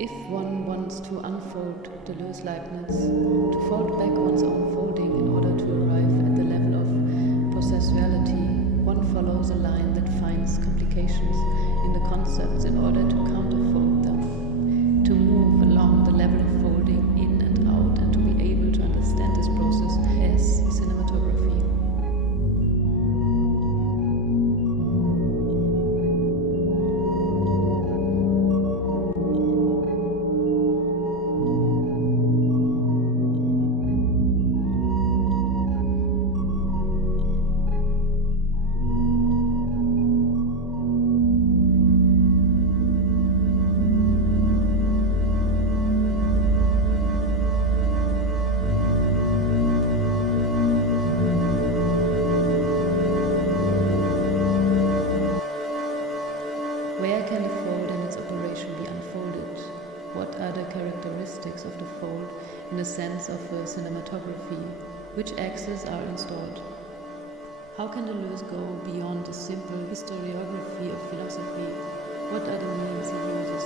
If one wants to unfold Deleuze Leibniz, to fold back one's own folding in order to arrive at the level of processuality, one follows a line that finds complications in the concepts in order to counterfold them, to move along the level of folding in and out, and to be able to understand this process as cinematography. Where can the fold and its operation be unfolded? What are the characteristics of the fold in the sense of a cinematography? Which axes are installed? How can Deleuze go beyond the simple historiography of philosophy? What are the means he uses?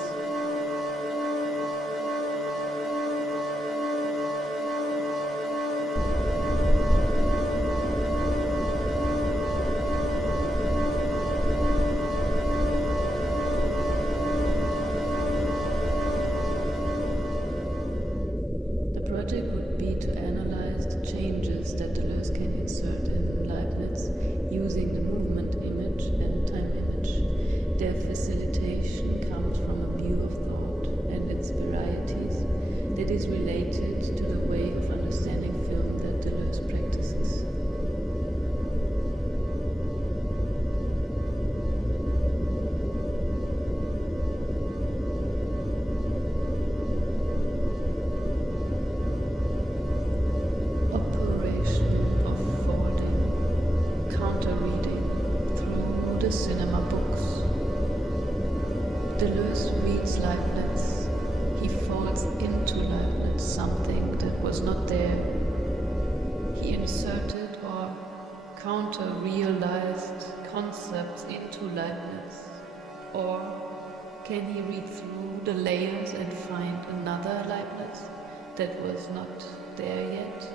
The project would be to analyze the changes that Deleuze can insert in Leibniz using the movement image and time image. Their facilitation comes from a view of thought and its varieties that is related to the way of understanding film that Deleuze practices. The cinema books. Deleuze reads Leibniz. He folds into Leibniz something that was not there. He inserted or counter-realized concepts into Leibniz. Or can he read through the layers and find another Leibniz that was not there yet?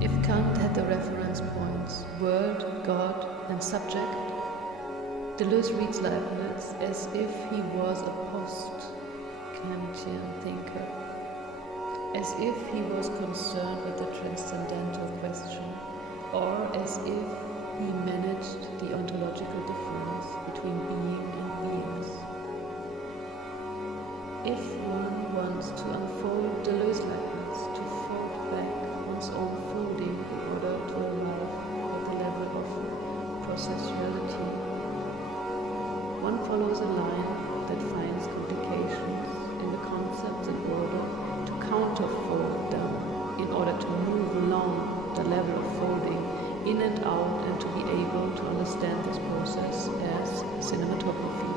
If Kant had the reference points, word, God, and subject, Deleuze reads Leibniz as if he was a post-Kantian thinker, as if he was concerned with the transcendental question, or as if he managed the ontological difference between being and beings. If one wants to unfold Deleuze Leibniz, to fold back one's own folding in order to arrive at the level of processuality, one follows a line that finds complications in the concepts in order to counterfold them, in order to move along the level of folding in and out, and to be able to understand this process as cinematography.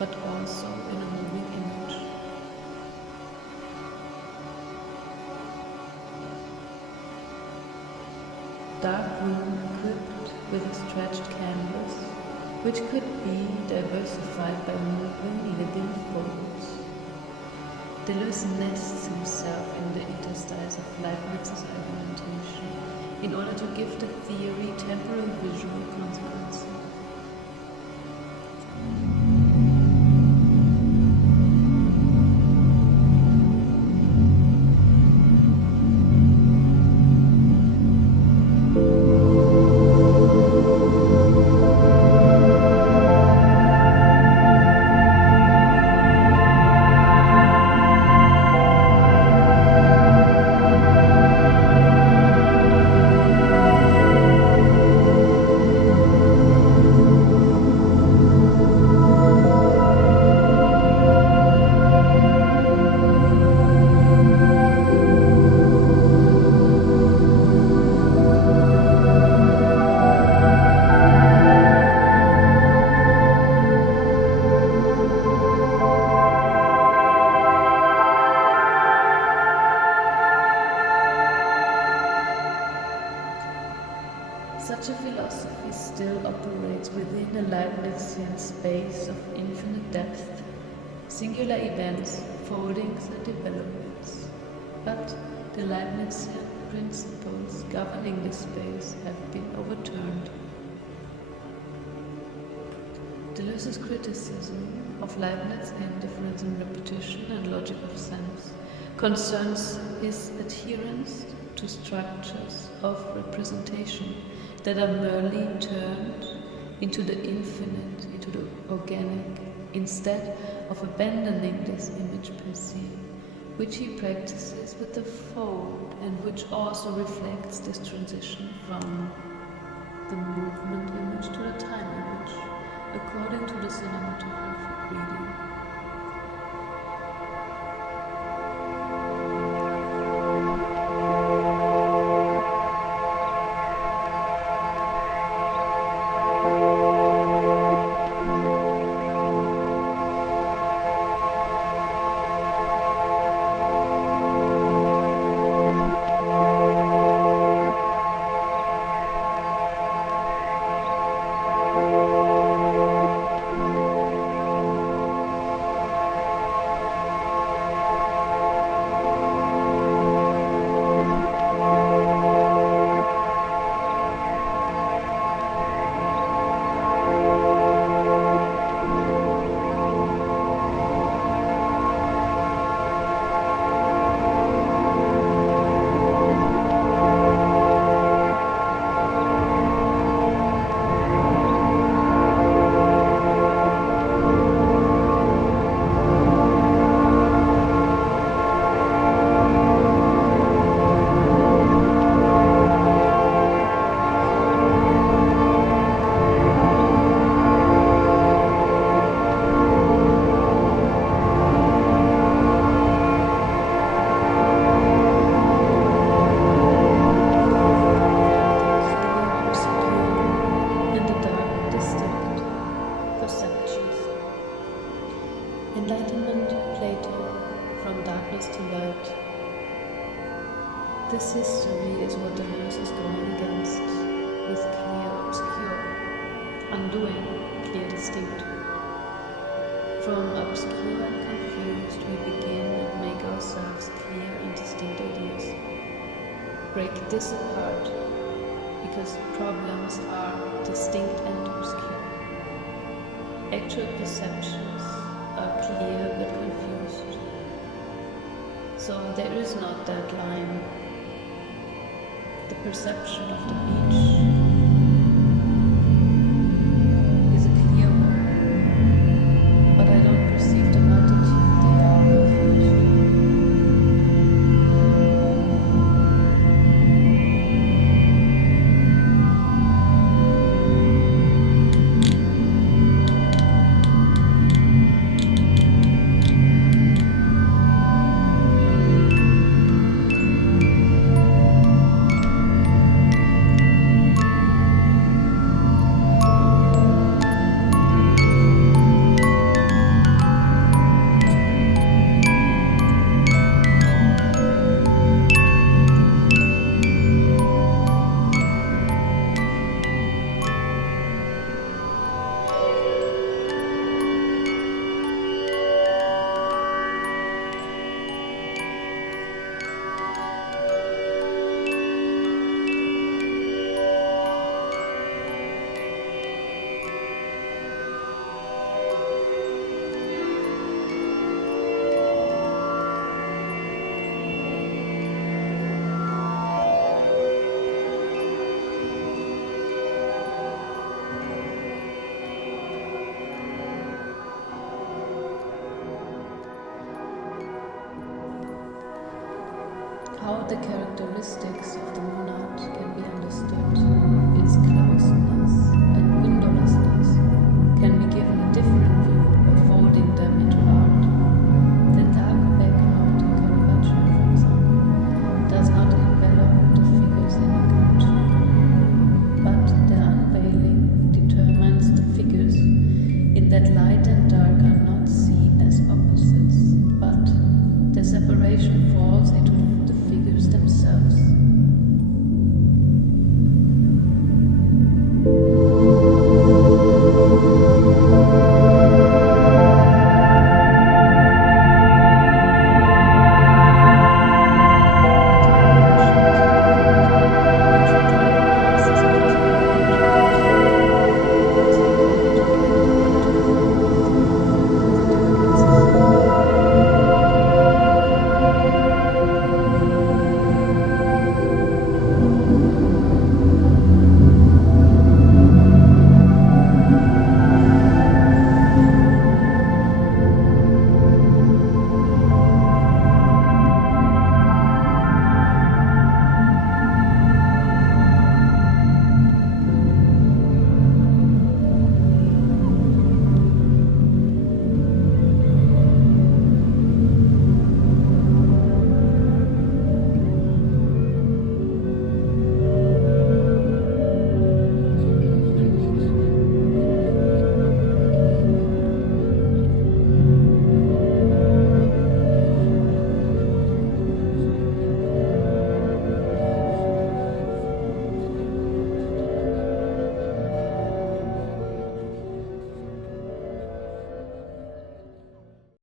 but also in a moving image. Dark room equipped with a stretched canvas, which could be diversified by moving living folds. Deleuze nests himself in the interstices of Leibniz's argumentation in order to give the theory temporal visual consequences. Such a philosophy still operates within a Leibnizian space of infinite depth, singular events, foldings and developments. But the Leibnizian principles governing this space have been overturned. Deleuze's criticism of Leibniz's indifference in repetition and logic of sense concerns his adherence to structures of representation that are merely turned into the infinite, into the organic, instead of abandoning this image per se, which he practices with the fold and which also reflects this transition from the movement image to the time image, according to the cinematographic reading. This history is what Deleuze is going against, with clear obscure, undoing clear distinct. From obscure and confused we begin and make ourselves clear and distinct ideas. Break this apart, because problems are distinct and obscure. Actual perceptions are clear but confused. So there is not that line. The perception of the beach is a clear one, but I don't perceive the multitude, they are confused. how the characteristics of the monad can be understood. Its closeness,